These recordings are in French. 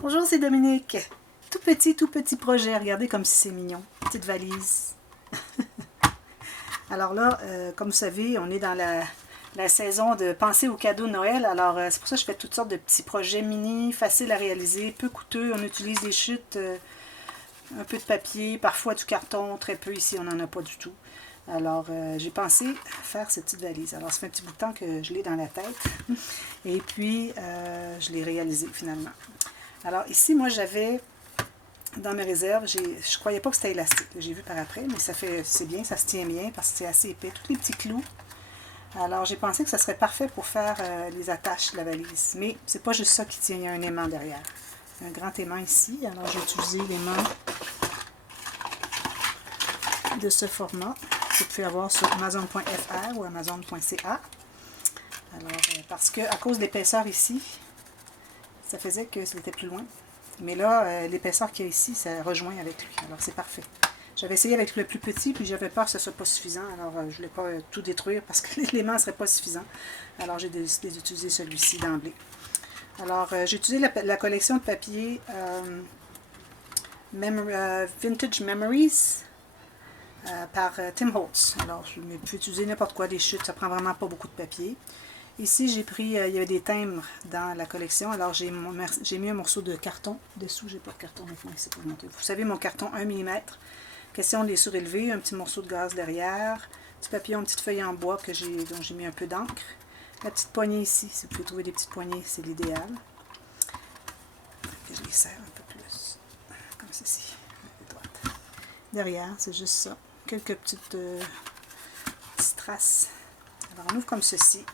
Bonjour, c'est Dominique. Tout petit projet. Regardez comme si c'est mignon. Petite valise. Alors là, comme vous savez, on est dans la saison de penser aux cadeaux de Noël. Alors, c'est pour ça que je fais toutes sortes de petits projets mini, faciles à réaliser, peu coûteux. On utilise des chutes, un peu de papier, parfois du carton, très peu ici, on n'en a pas du tout. Alors, j'ai pensé faire cette petite valise. Alors, ça fait un petit bout de temps que je l'ai dans la tête. Et puis, je l'ai réalisé finalement. Alors, ici, moi, j'avais dans mes réserves, je croyais pas que c'était élastique. J'ai vu par après, mais c'est bien, ça se tient bien parce que c'est assez épais. Tous les petits clous. Alors, j'ai pensé que ça serait parfait pour faire les attaches de la valise. Mais c'est pas juste ça qui tient, il y a un aimant derrière. Un grand aimant ici. Alors, j'ai utilisé l'aimant de ce format que vous pouvez avoir sur amazon.fr ou amazon.ca. Alors, parce que à cause de l'épaisseur ici, ça faisait que c'était plus loin. Mais là, l'épaisseur qu'il y a ici, ça rejoint avec lui. Alors, c'est parfait. J'avais essayé avec le plus petit, puis j'avais peur que ce ne soit pas suffisant. Alors, je ne voulais pas tout détruire parce que l'élément ne serait pas suffisant. Alors, j'ai décidé d'utiliser celui-ci d'emblée. Alors, j'ai utilisé la collection de papier Vintage Memories par Tim Holtz. Alors, je peux utiliser n'importe quoi, des chutes, ça prend vraiment pas beaucoup de papier. Ici, j'ai pris, il y avait des timbres dans la collection, alors j'ai mis un morceau de carton dessous, j'ai pas de carton maintenant ici pour vous montrer. Vous savez, mon carton 1 mm, question de les surélever, un petit morceau de gaz derrière, petit papillon, une petite feuille en bois dont j'ai mis un peu d'encre. La petite poignée ici, si vous pouvez trouver des petites poignées, c'est l'idéal. Je les serre un peu plus, comme ceci, derrière, c'est juste ça. Quelques petites traces. Alors, on ouvre comme ceci.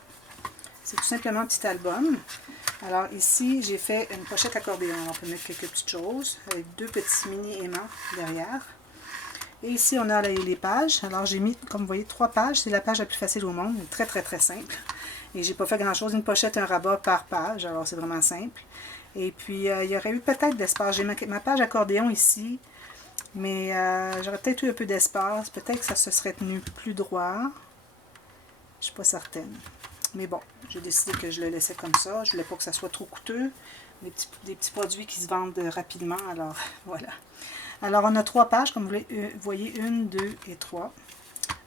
C'est tout simplement un petit album. Alors ici, j'ai fait une pochette accordéon. On peut mettre quelques petites choses avec deux petits mini aimants derrière. Et ici, on a les pages. Alors j'ai mis, comme vous voyez, 3 pages. C'est la page la plus facile au monde. Très, très, très simple. Et j'ai pas fait grand-chose. Une pochette, un rabat par page. Alors c'est vraiment simple. Et puis, il y aurait eu peut-être d'espace. J'ai ma page accordéon ici. Mais j'aurais peut-être eu un peu d'espace. Peut-être que ça se serait tenu plus droit. Je ne suis pas certaine. Mais bon, j'ai décidé que je le laissais comme ça. Je ne voulais pas que ça soit trop coûteux. Des petits produits qui se vendent rapidement. Alors, voilà. Alors, on a 3 pages, comme vous voyez, 1, 2 et 3.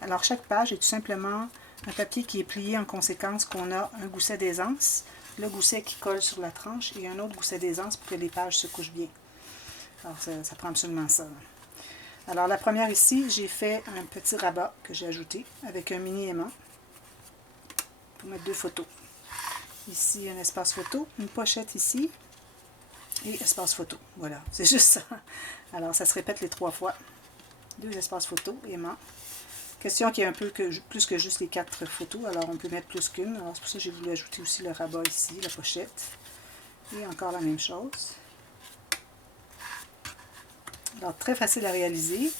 Alors, chaque page est tout simplement un papier qui est plié en conséquence qu'on a un gousset d'aisance, le gousset qui colle sur la tranche et un autre gousset d'aisance pour que les pages se couchent bien. Alors, ça prend absolument ça. Alors, la première ici, j'ai fait un petit rabat que j'ai ajouté avec un mini aimant pour mettre 2 photos. Ici, un espace photo, une pochette ici, et espace photo. Voilà, c'est juste ça. Alors, ça se répète les 3 fois. 2 espaces photo, aimant. Question qu'il y ait un peu plus que juste les 4 photos, alors on peut mettre plus qu'une. Alors, c'est pour ça que j'ai voulu ajouter aussi le rabat ici, la pochette. Et encore la même chose. Alors, très facile à réaliser.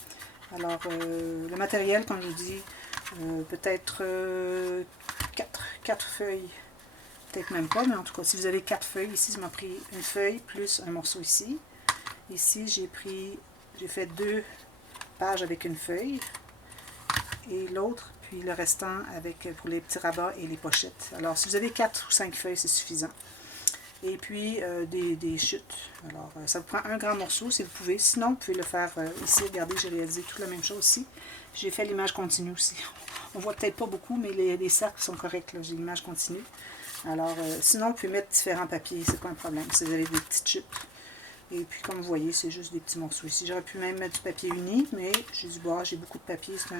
Alors, le matériel, comme je vous dis, peut-être 4 feuilles. Peut-être même pas, mais en tout cas, si vous avez 4 feuilles, ici, ça m'a pris une feuille plus un morceau ici. Ici, j'ai fait 2 pages avec une feuille et l'autre, puis le restant pour les petits rabats et les pochettes. Alors, si vous avez 4 ou 5 feuilles, c'est suffisant. Et puis, des chutes. Alors, ça vous prend un grand morceau si vous pouvez. Sinon, vous pouvez le faire ici. Regardez, j'ai réalisé toute la même chose ici. J'ai fait l'image continue aussi. On voit peut-être pas beaucoup, mais les cercles sont corrects. J'ai l'image continue. Alors, sinon, vous pouvez mettre différents papiers, c'est pas un problème. Si vous avez des petites chutes. Et puis, comme vous voyez, c'est juste des petits morceaux ici. J'aurais pu même mettre du papier uni, mais j'ai dit, bon, j'ai beaucoup de papier. C'est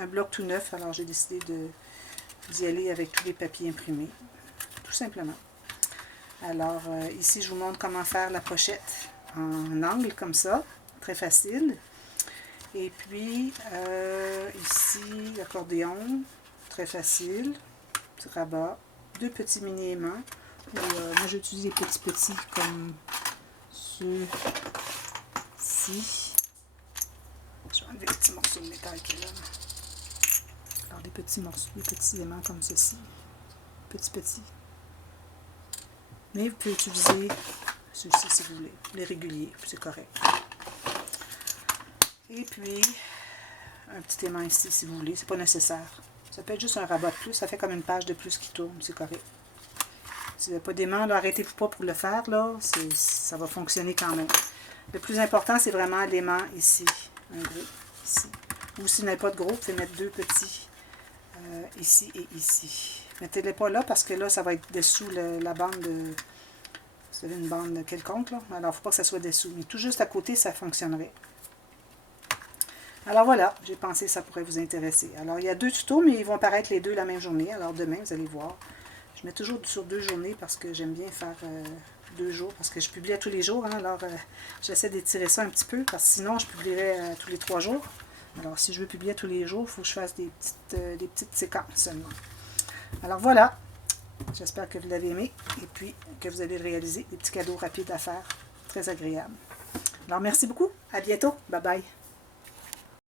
un bloc tout neuf, alors j'ai décidé d'y aller avec tous les papiers imprimés. Tout simplement. Alors, ici, je vous montre comment faire la pochette en angle, comme ça. Très facile. Et puis, ici, l'accordéon. Très facile. Petit rabat. 2 petits mini aimants. Moi, j'utilise des petits comme ceux-ci. Je vais enlever les petits morceaux de métal qu'il y a là. Alors, des petits morceaux, des petits aimants comme ceci. Petits. Mais vous pouvez utiliser ceux-ci si vous voulez. Les réguliers, c'est correct. Et puis, un petit aimant ici si vous voulez. C'est pas nécessaire. Ça peut être juste un rabat de plus. Ça fait comme une page de plus qui tourne. C'est correct. Si vous n'avez pas d'aimant, arrêtez-vous pas pour le faire, là, ça va fonctionner quand même. Le plus important, c'est vraiment l'aimant ici, un gros, ici. Ou si vous n'avez pas de gros, vous pouvez mettre 2 petits ici et ici. Mettez-les pas là parce que là, ça va être dessous la bande de... Vous avez une bande quelconque, là. Alors, il ne faut pas que ça soit dessous. Mais tout juste à côté, ça fonctionnerait. Alors voilà, j'ai pensé que ça pourrait vous intéresser. Alors, il y a 2 tutos, mais ils vont apparaître les 2 la même journée. Alors, demain, vous allez voir. Je mets toujours sur 2 journées parce que j'aime bien faire 2 jours. Parce que je publie à tous les jours. Hein, alors, j'essaie d'étirer ça un petit peu. Parce que sinon, je publierais tous les 3 jours. Alors, si je veux publier tous les jours, il faut que je fasse des petites séquences seulement. Alors, voilà. J'espère que vous l'avez aimé. Et puis, que vous allez le réaliser. Des petits cadeaux rapides à faire. Très agréables. Alors, merci beaucoup. À bientôt. Bye bye.